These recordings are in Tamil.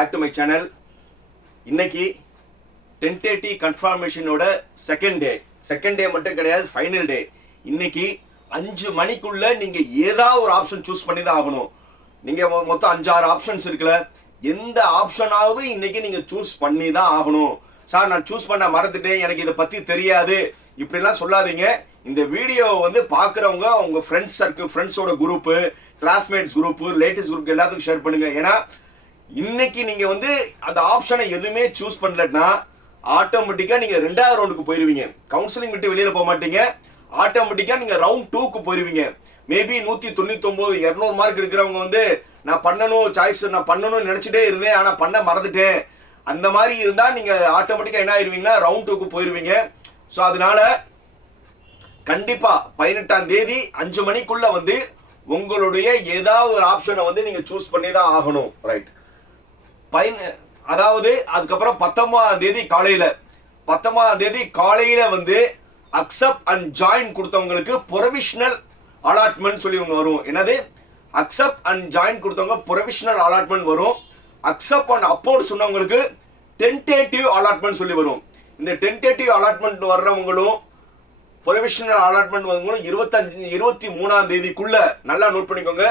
பேக் டு மை சேனல் இன்னைக்கு டென்டேட்டி கன்ஃபர்மேஷனோட செகண்ட் டே செகண்ட் டே மட்டும் கிடையாது ஃபைனல் டே இன்னைக்கு அஞ்சு மணிக்குள்ள நீங்க ஏதாவது ஒரு ஆப்ஷன் சூஸ் பண்ணி தான் ஆகணும். நீங்க மொத்தம் அஞ்சாறு ஆப்ஷன்ஸ் இருக்குல்ல எந்த ஆப்ஷனாவது இன்னைக்கு நீங்க சூஸ் பண்ணி தான் ஆகணும். சார் நான் சூஸ் பண்ண மறந்துட்டேன் எனக்கு இதை பத்தி தெரியாது. இப்படிலாம் சொல்லாதீங்க. இந்த வீடியோவை வந்து பார்க்குறவங்க உங்கள் ஃப்ரெண்ட்ஸ் சர்க்கிள் ஃப்ரெண்ட்ஸோட group classmates group latest group எல்லாத்துக்கும் ஷேர் பண்ணுங்கள் ஏன்னா இன்னைக்கு நீங்க வந்து அந்த ஆப்ஷனை எதுவுமே சூஸ் பண்ணலன்னா ஆட்டோமேட்டிக்கா நீங்க ரெண்டாவது ரவுண்டுக்கு போயிருவீங்க. கவுன்சிலிங் விட்டு வெளியில போக மாட்டீங்க. ஆட்டோமேட்டிக்கா நீங்க ரவுண்ட் டூக்கு போயிருவீங்க. மேபி நூத்தி தொண்ணூத்தி ஒன்பது இருநூறு மார்க் எடுக்கிறவங்க வந்து நான் பண்ணணும் சாய்ஸ் நான் பண்ணணும்னு நினைச்சிட்டே இருந்தேன் ஆனா பண்ண மறந்துட்டேன். அந்த மாதிரி இருந்தா நீங்க ஆட்டோமேட்டிக்கா என்ன ஆயிருவீங்கன்னா ரவுண்ட் டூக்கு போயிருவீங்க. ஸோ அதனால கண்டிப்பா பதினெட்டாம் தேதி அஞ்சு மணிக்குள்ள வந்து உங்களுடைய ஏதாவது ஒரு ஆப்ஷனை வந்து நீங்க சூஸ் பண்ணி தான் ஆகணும். ரைட் பயன் அதாவது அதுக்கப்புறம் பத்தொன்பதாம் தேதி காலையில பத்தொன்பதாம் தேதி காலையில வந்து அக்செப்ட் அண்ட் ஜாயின் கொடுத்தவங்களுக்கு ப்ரொவிஷனல் அலாட்மெண்ட் சொல்லி ஒன்று வரும். என்னது? அக்செப்ட் அண்ட் ஜாயின் கொடுத்தவங்க ப்ரொவிஷனல் அலாட்மெண்ட் வரும். அக்செப்ட் அண்ட் அப்போர்ட் சொன்னவங்களுக்கு டென்டேட்டிவ் அலாட்மெண்ட் சொல்லி வரும். இந்த டென்டேட்டிவ் அலாட்மெண்ட் வர்றவங்களும் ப்ரொவிஷனல் அலாட்மெண்ட் வந்து இருபத்தஞ்சு இருபத்தி மூணாம் தேதிக்குள்ள நல்லா நோட் பண்ணிக்கோங்க.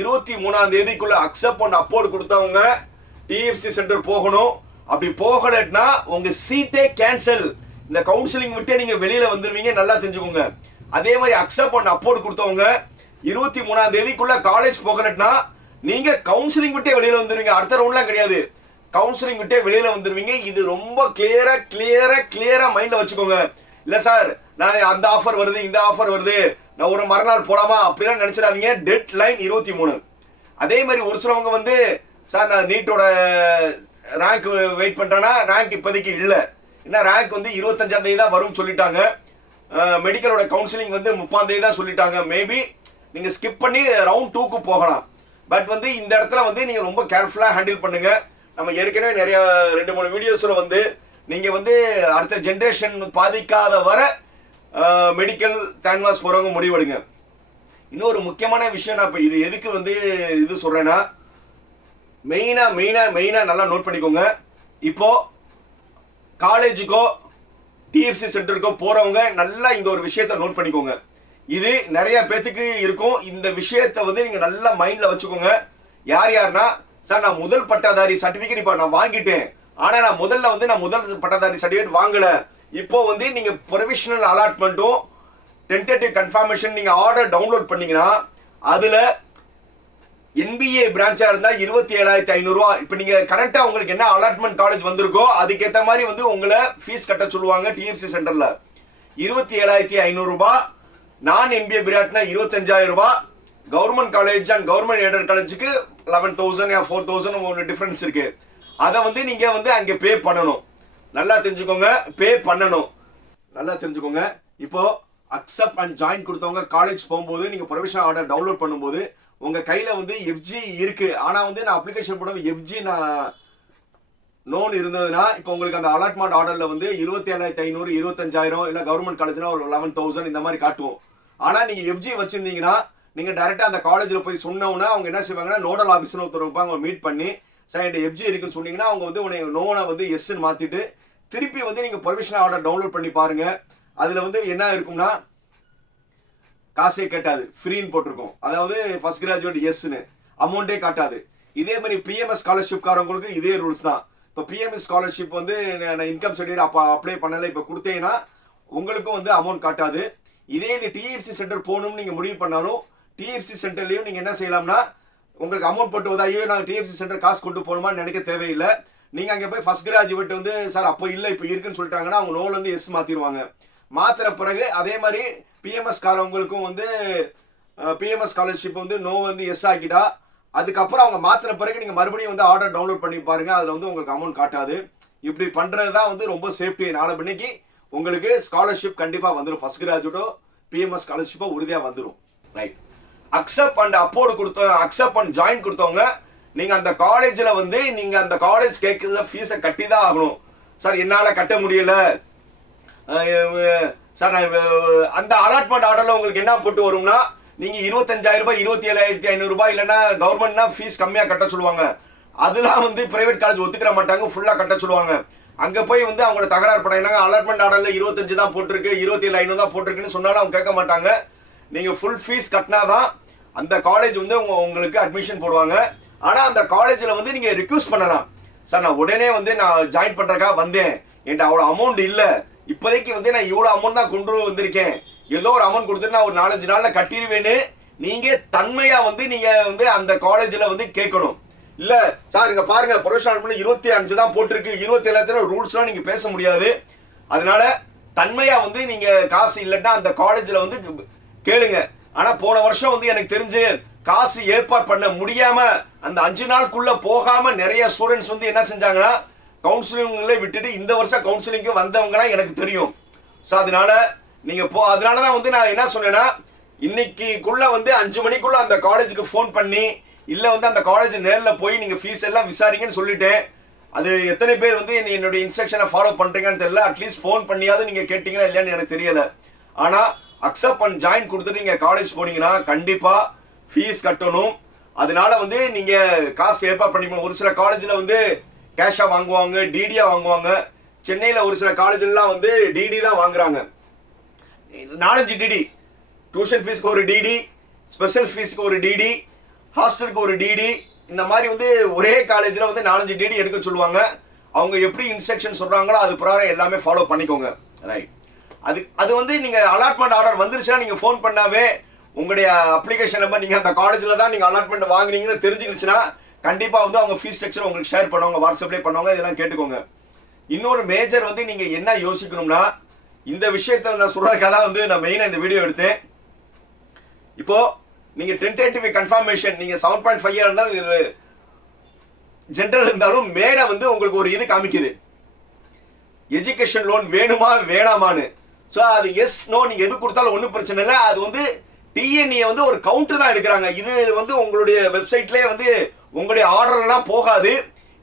இருபத்தி மூணாம் தேதிக்குள்ள அக்செப்ட் அண்ட் அப்போர்ட் கொடுத்தவங்க டிஎஃப்சி சென்டர் போகணும். அப்படி போகலன்னா உங்க சீட்டே கேன்சல் இந்த கவுன்சிலிங் விட்டே நீங்க வெளியில வந்துருவீங்க நல்லா தெரிஞ்சுக்கோங்க. அதே மாதிரி அக்செப்ட் பண்ண அப்போர்டு கொடுத்தவங்க இருபத்தி மூணாம் தேதிக்குள்ள காலேஜ் போகலன்னா நீங்க கவுன்சிலிங் விட்டே வெளியில வந்துருவீங்க. அடுத்த ரவுண்ட்லாம் கிடையாது. கவுன்சிலிங் விட்டே வெளியில வந்துருவீங்க. இது ரொம்ப கிளியரா கிளியரா கிளியரா மைண்ட்ல வச்சுக்கோங்க. இல்ல சார் நான் அந்த ஆஃபர் வருது இந்த ஆஃபர் வருது. நான் ஒரு மறுநாள் போலாமா? அப்படிலாம் நினைச்சிடாதீங்க. டெட் லைன் இருபத்தி மூணு. அதே மாதிரி ஒரு சிலவங்க வந்து சார் நான் நீட்டோட ரேங்க் வெயிட் பண்ணுறேன்னா ரேங்க் இப்போதைக்கு இல்லை. ஏன்னா ரேங்க் வந்து இருபத்தஞ்சாம் தேதி தான் வரும்னு சொல்லிட்டாங்க. மெடிக்கலோட கவுன்சிலிங் வந்து முப்பாம் தேதி தான் சொல்லிட்டாங்க. மேபி நீங்கள் ஸ்கிப் பண்ணி ரவுண்ட் டூக்கு போகலாம். பட் வந்து இந்த இடத்துல வந்து நீங்கள் ரொம்ப கேர்ஃபுல்லாக ஹேண்டில் பண்ணுங்க. நம்ம ஏற்கனவே நிறைய ரெண்டு மூணு வீடியோஸில் வந்து நீங்கள் வந்து அடுத்த ஜென்ரேஷன் பாதிக்காத வர மெடிக்கல் தேன்வாஸ் போகிறவங்க முடிவெடுங்க. இன்னொரு முக்கியமான விஷயம் நான் இப்போ இது எதுக்கு வந்து இது சொல்கிறேன்னா மெயினாக மெயினாக மெயினாக நல்லா நோட் பண்ணிக்கோங்க. இப்போ காலேஜுக்கோ டிஎஃப்சி சென்டருக்கோ போகிறவங்க நல்லா இந்த ஒரு விஷயத்தை நோட் பண்ணிக்கோங்க. இது நிறைய பேத்துக்கு இருக்கும். இந்த விஷயத்தை வந்து நீங்கள் நல்லா மைண்டில் வச்சுக்கோங்க. யார் யாருன்னா சார் நான் முதல் பட்டாதாரி சர்டிஃபிகேட் இப்போ நான் வாங்கிட்டேன். ஆனால் நான் முதல்ல வந்து நான் முதல் பட்டாதாரி சர்டிஃபிகேட் வாங்கலை. இப்போ வந்து நீங்கள் ப்ரொவிஷனல் அலாட்மெண்ட்டும் டென்டேட்டிவ் கன்ஃபர்மேஷன் நீங்கள் ஆர்டர் டவுன்லோட் பண்ணீங்கன்னா அதில் என்பிஏ பிரான்ச்சா இருந்தா இருபத்தி ஏழாயிரத்தி ஐநூறுரூவா இப்போ நீங்க கரெக்டா உங்களுக்கு என்ன அலாட்மெண்ட் காலேஜ் வந்திருக்கோ அதுக்கேற்ற மாதிரி வந்து உங்களை ஃபீஸ் கட்ட சொல்லுவாங்க டிஎஃப்சி சென்டர்ல இருபத்தி ஏழாயிரத்தி ஐநூறுரூபா நான் என்பிஏ பிராட்னா இருபத்தஞ்சாயிரம் ரூபாய் government college and government aided காலேஜுக்கு லெவன் தௌசண்ட் ஃபோர் தௌசண்ட் ஒன்று டிஃப்ரென்ஸ் இருக்கு. அதை வந்து நீங்க வந்து அங்க பே பண்ணணும். நல்லா தெரிஞ்சுக்கோங்க பே பண்ணணும். நல்லா தெரிஞ்சுக்கோங்க. இப்போ அக்செப்ட் அண்ட் ஜாயின் கொடுத்தவங்க காலேஜ் போகும்போது நீங்க ப்ரொவிஷன் ஆர்டர் டவுன்லோட் பண்ணும்போது உங்கள் கையில் வந்து எஃப்ஜி இருக்குது ஆனால் வந்து நான் அப்ளிகேஷன் போட எஃப்ஜி நான் லோன் இருந்ததுன்னா இப்போ உங்களுக்கு அந்த அலாட்மெண்ட் ஆர்டரில் வந்து இருபத்தி ஏழாயிரத்தி ஐநூறு இருபத்தஞ்சாயிரம் இல்லை கவர்மெண்ட் காலேஜ்னா ஒரு லெவன் தௌசண்ட் இந்த மாதிரி காட்டுவோம். ஆனால் நீங்கள் எஃப்ஜி வச்சுருந்தீங்கன்னா நீங்கள் டேரெக்டாக அந்த காலேஜில் போய் சொன்னோன்னா அவங்க என்ன செய்வாங்கன்னா நோடல் ஆஃபீஸ்னு ஒருத்தர் இருப்பாங்க அவங்க மீட் பண்ணி சார் என்கிட்ட எஃப்ஜி இருக்குன்னு சொன்னீங்கன்னா அவங்க வந்து உன்னை லோனை வந்து எஸ்ன்னு மாற்றிட்டு திருப்பி வந்து நீங்கள் பர்மிஷன் ஆர்டர் டவுன்லோட் பண்ணி பாருங்கள் அதில் வந்து என்ன இருக்கும்னா காசே கட்டாது. ஃப்ரீன்னு போட்டிருக்கோம். அதாவது ஃபர்ஸ்ட் கிராஜுவேட் எஸ்ன்னு அமௌண்ட்டே காட்டாது. இதே மாதிரி பிஎம்எஸ் ஸ்காலர்ஷிப்காரவங்களுக்கு இதே ரூல்ஸ் தான். இப்போ பிஎம்எஸ் ஸ்காலர்ஷிப் வந்து நான் இன்கம் சர்டிஃபிகேட் அப்போ அப்ளை பண்ணலை இப்போ கொடுத்தீங்கன்னா உங்களுக்கும் வந்து அமௌண்ட் காட்டாது. இதே இது டிஎஃப்சி சென்டர் போகணும்னு நீங்கள் முடிவு பண்ணாலும் டிஎஃப்சி சென்டர்லையும் நீங்கள் என்ன செய்யலாம்னா உங்களுக்கு அமௌண்ட் போட்டு ஐயோ நாங்கள் டிஎஃப்சி சென்டர் காசு கொண்டு போகணுமான்னு நினைக்க தேவையில்லை. நீங்கள் அங்கே போய் ஃபர்ஸ்ட் கிராஜுவேட் வந்து சார் அப்போ இல்லை இப்போ இருக்குன்னு சொல்லிட்டாங்கன்னா அவங்க நோல் வந்து எஸ் மாற்றிடுவாங்க மாற்றுற பிறகு அதே மாதிரி பிஎம்எஸ் காலவங்களுக்கும் வந்து பிஎம்எஸ் ஸ்காலர்ஷிப் வந்து நோ வந்து எஸ் ஆக்கிட்டா அதுக்கப்புறம் அவங்க மாற்றின பிறகு நீங்கள் மறுபடியும் வந்து ஆர்டர் டவுன்லோட் பண்ணி பாருங்கள் அதில் வந்து உங்களுக்கு அமௌண்ட் காட்டாது. இப்படி பண்ணுறது தான் வந்து ரொம்ப சேஃப்டி நாளை பின்னைக்கு உங்களுக்கு ஸ்காலர்ஷிப் கண்டிப்பாக வந்துடும் ஃபர்ஸ்ட் கிராஜுவேட்டோ பிஎம்எஸ் ஸ்காலர்ஷிப்போ உறுதியாக வந்துடும் ரைட் அக்செப்ட் அண்ட் அப்போர்டு கொடுத்த அக்செப்ட் அண்ட் ஜாயின் கொடுத்தவங்க நீங்கள் அந்த காலேஜில் வந்து நீங்கள் அந்த காலேஜ் கேட்குற ஃபீஸை கட்டி தான் ஆகணும். சார் என்னால் கட்ட முடியலை. சார் நான் அந்த அலாட்மெண்ட் ஆர்டரில் உங்களுக்கு என்ன போட்டு வரும்னா நீங்கள் இருபத்தஞ்சாயிரம் ரூபாய் இருபத்தி ஏழாயிரத்தி ஐநூறுரூபா இல்லைன்னா கவர்மெண்ட்னா ஃபீஸ் கம்மியாக கட்ட சொல்லுவாங்க. அதெல்லாம் வந்து பிரைவேட் காலேஜ் ஒத்துக்கிற மாட்டாங்க ஃபுல்லாக கட்ட சொல்லுவாங்க. அங்கே போய் வந்து அவங்கள தகராறு பண்ணாங்க அலாட்மெண்ட் ஆர்டரில் இருபத்தஞ்சு தான் போட்டிருக்கு இருபத்தி ஏழு ஐநூறு தான் போட்டிருக்குன்னு சொன்னாலும் அவங்க கேட்க மாட்டாங்க. நீங்கள் ஃபுல் ஃபீஸ் கட்டினா தான் அந்த காலேஜ் வந்து உங்க உங்களுக்கு அட்மிஷன் போடுவாங்க. ஆனால் அந்த காலேஜில் வந்து நீங்கள் ரிக்வஸ்ட் பண்ணலாம். சார் நான் உடனே வந்து நான் ஜாயின் பண்றதுக்காக வந்தேன். என்கிட்ட அவ்வளோ அமௌண்ட் இல்லை. இப்போதைக்கு வந்து நான் இவ்வளோ அமௌண்ட் தான் கொண்டு வந்திருக்கேன். ஏதோ ஒரு அமௌண்ட் கொடுத்துட்டு நான் ஒரு நாலஞ்சு நாளில் கட்டிடுவேன்னு நீங்கள் தன்மையாக வந்து நீங்கள் வந்து அந்த காலேஜில் வந்து கேட்கணும். இல்லை சார் இங்கே பாருங்கள் ப்ரொஃபஷனல் பண்ணி இருபத்தி அஞ்சு தான் போட்டிருக்கு. இருபத்தி ஏழாயிரத்துல ரூல்ஸ்லாம் நீங்கள் பேச முடியாது. அதனால தன்மையாக வந்து நீங்கள் காசு இல்லைன்னா அந்த காலேஜில் வந்து கேளுங்க. ஆனால் போன வருஷம் வந்து எனக்கு தெரிஞ்சு காசு ஏற்பாடு பண்ண முடியாமல் அந்த அஞ்சு நாளுக்குள்ளே போகாமல் நிறைய ஸ்டூடெண்ட்ஸ் வந்து என்ன செஞ்சாங்கன்னா கவுன்சிலிங்ல விட்டுட்டு இந்த வருஷம் கவுன்சிலிங்க்கு வந்தவங்கலாம் எனக்கு தெரியும். ஸோ அதனால நீங்கள் போ அதனால தான் வந்து நான் என்ன சொன்னேன்னா இன்னைக்குள்ள வந்து அஞ்சு மணிக்குள்ள அந்த காலேஜுக்கு ஃபோன் பண்ணி இல்லை வந்து அந்த காலேஜ் நேரில் போய் நீங்கள் ஃபீஸ் எல்லாம் விசாரிங்கன்னு சொல்லிட்டேன். அது எத்தனை பேர் வந்து என்னுடைய இன்ஸ்ட்ரக்ஷனை ஃபாலோ பண்ணுறீங்கன்னு தெரியல. அட்லீஸ்ட் ஃபோன் பண்ணியாவது நீங்கள் கேட்டிங்களா இல்லையான்னு எனக்கு தெரியலை. ஆனால் அக்செப்ட் பண்ணி ஜாயின் கொடுத்துட்டு நீங்கள் காலேஜ் போனீங்கன்னா கண்டிப்பாக ஃபீஸ் கட்டணும். அதனால வந்து நீங்கள் காசு ஏற்பாடு பண்ணிக்கணும். ஒரு சில காலேஜில் வந்து கேஷா வாங்குவாங்க டிடியா வாங்குவாங்க. சென்னையில ஒரு சில காலேஜ்லாம் வந்து டிடி தான் வாங்குறாங்க. நாலஞ்சு டிடி டியூஷன் ஃபீஸ்க்கு ஒரு டிடி ஸ்பெஷல் ஃபீஸ்க்கு ஒரு டிடி ஹாஸ்டலுக்கு ஒரு டிடி இந்த மாதிரி வந்து ஒரே காலேஜில் வந்து நாலஞ்சு டிடி எடுக்க சொல்லுவாங்க. அவங்க எப்படி இன்ஸ்ட்ரக்ஷன் சொல்கிறாங்களோ அது பிரகாரம் எல்லாமே ஃபாலோ பண்ணிக்கோங்க. ரைட் அது அது வந்து நீங்கள் அலாட்மெண்ட் ஆர்டர் வந்துருச்சுன்னா நீங்கள் ஃபோன் பண்ணாவே உங்களுடைய அப்ளிகேஷன் நம்பர் நீங்கள் அந்த காலேஜில் தான் நீங்கள் அலாட்மெண்ட் வாங்குனீங்கன்னு தெரிஞ்சுக்கிடுச்சுன்னா கண்டிப்பாக வந்து அவங்க ஃபீஸ் ஸ்ட்ரக்சர் உங்களுக்கு ஷேர் பண்ணுவாங்க வாட்ஸ்அப்லேயே பண்ணுவாங்க இதெல்லாம் கேட்டுக்கோங்க. இன்னொரு மேஜர் வந்து நீங்கள் என்ன யோசிக்கணும்னா இந்த விஷயத்த நான் சொல்கிறதுக்காக தான் வந்து நான் மெயினாக இந்த வீடியோ எடுத்தேன். இப்போது நீங்கள் டென்டேட்டிவ் கன்ஃபர்மேஷன் நீங்கள் செவன் பாயிண்ட் ஃபைவ் இருந்தாலும் ஜென்ரல் இருந்தாலும் மேலே வந்து உங்களுக்கு ஒரு இது காமிக்குது. எஜுகேஷன் லோன் வேணுமா வேணாமான்னு. ஸோ அது எஸ் நோ நீங்கள் எது கொடுத்தாலும் ஒன்றும் பிரச்சனை இல்லை. அது வந்து டிஎன்ஏ வந்து ஒரு கவுண்டர் தான் எடுக்கிறாங்க. இது வந்து உங்களுடைய வெப்சைட்லேயே வந்து உங்களுடைய ஆர்டர்லாம் போகாது.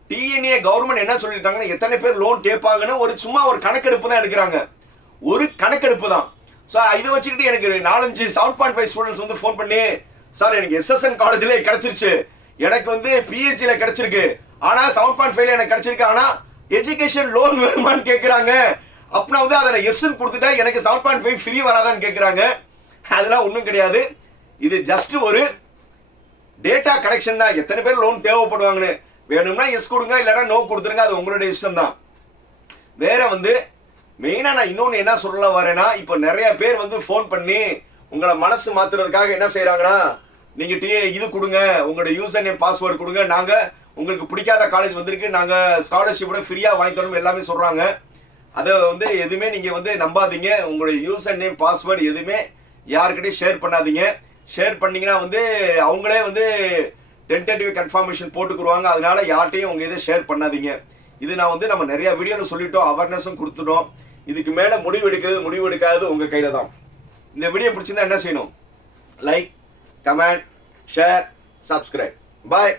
டிஎன்ஏ கவர்மெண்ட் என்ன சொல்லியிருக்காங்கன்னா எத்தனை பேர் லோன் கேட்பாங்கன்னு ஒரு சும்மா ஒரு கணக்கெடுப்பு தான் எடுக்கிறாங்க. ஒரு கணக்கெடுப்பு தான். ஸோ இதை வச்சுக்கிட்டு எனக்கு நாலஞ்சு செவன் பாயிண்ட் ஃபைவ் ஸ்டூடெண்ட்ஸ் வந்து ஃபோன் பண்ணி சார் எனக்கு எஸ்எஸ்என் காலேஜ்லேயே கிடச்சிருச்சு. எனக்கு வந்து பிஹெச்சியில் கிடச்சிருக்கு. ஆனால் செவன் பாயிண்ட் ஃபைவ்ல எனக்கு கிடச்சிருக்கு. ஆனால் எஜுகேஷன் லோன் வேணுமான்னு கேட்குறாங்க அப்படின்னா வந்து அதை எஸ்என் கொடுத்துட்டா எனக்கு செவன் பாயிண்ட் ஃபைவ் ஃப்ரீ வராதான்னு கேட்குறாங்க அதெல்லாம் ஒன்றும் கிடையாது. இது ஜஸ்ட் ஒரு டேட்டா கலெக்ஷன் தான். எத்தனை பேர் லோன் தேவைப்படுவாங்கன்னு? வேணும்னா எஸ் கொடுங்க இல்லைன்னா நோ கொடுத்துருங்க. அது உங்களுடைய இஷ்டம் தான் வேற வந்து மெயினா நான் இன்னொன்னு என்ன சொல்ல வரேன்னா இப்போ நிறைய பேர் வந்து ஃபோன் பண்ணி உங்களை மனசு மாத்துறதுக்காக என்ன செய்கிறாங்கன்னா நீங்க டி இது கொடுங்க உங்களோட யூசர் நேம் பாஸ்வேர்டு கொடுங்க. நாங்க உங்களுக்கு பிடிக்காத காலேஜ் வந்திருக்கு. நாங்க ஸ்காலர்ஷிப்போட ஃப்ரீயா வாங்கி தரோம் எல்லாமே சொல்றாங்க. அதை வந்து எதுவுமே நீங்க வந்து நம்பாதீங்க. உங்களுடைய யூசர் நேம் பாஸ்வேர்டு எதுவுமே யாருக்கிட்டையும் ஷேர் பண்ணாதீங்க. ஷேர் பண்ணீங்கன்னா வந்து அவங்களே வந்து டென்டேட்டிவ் கன்ஃபர்மேஷன் போட்டுக்குருவாங்க. அதனால யார்ட்டையும் உங்கள் இதை ஷேர் பண்ணாதீங்க. இது நான் வந்து நம்ம நிறைய வீடியோவில் சொல்லிட்டோம். அவேர்னஸும் கொடுத்துட்டோம். இதுக்கு மேலே முடிவு எடுக்கிறது முடிவு எடுக்காதது உங்கள் கையில் தான். இந்த வீடியோ பிடிச்சிருந்தா என்ன செய்யணும்? Like comment share subscribe bye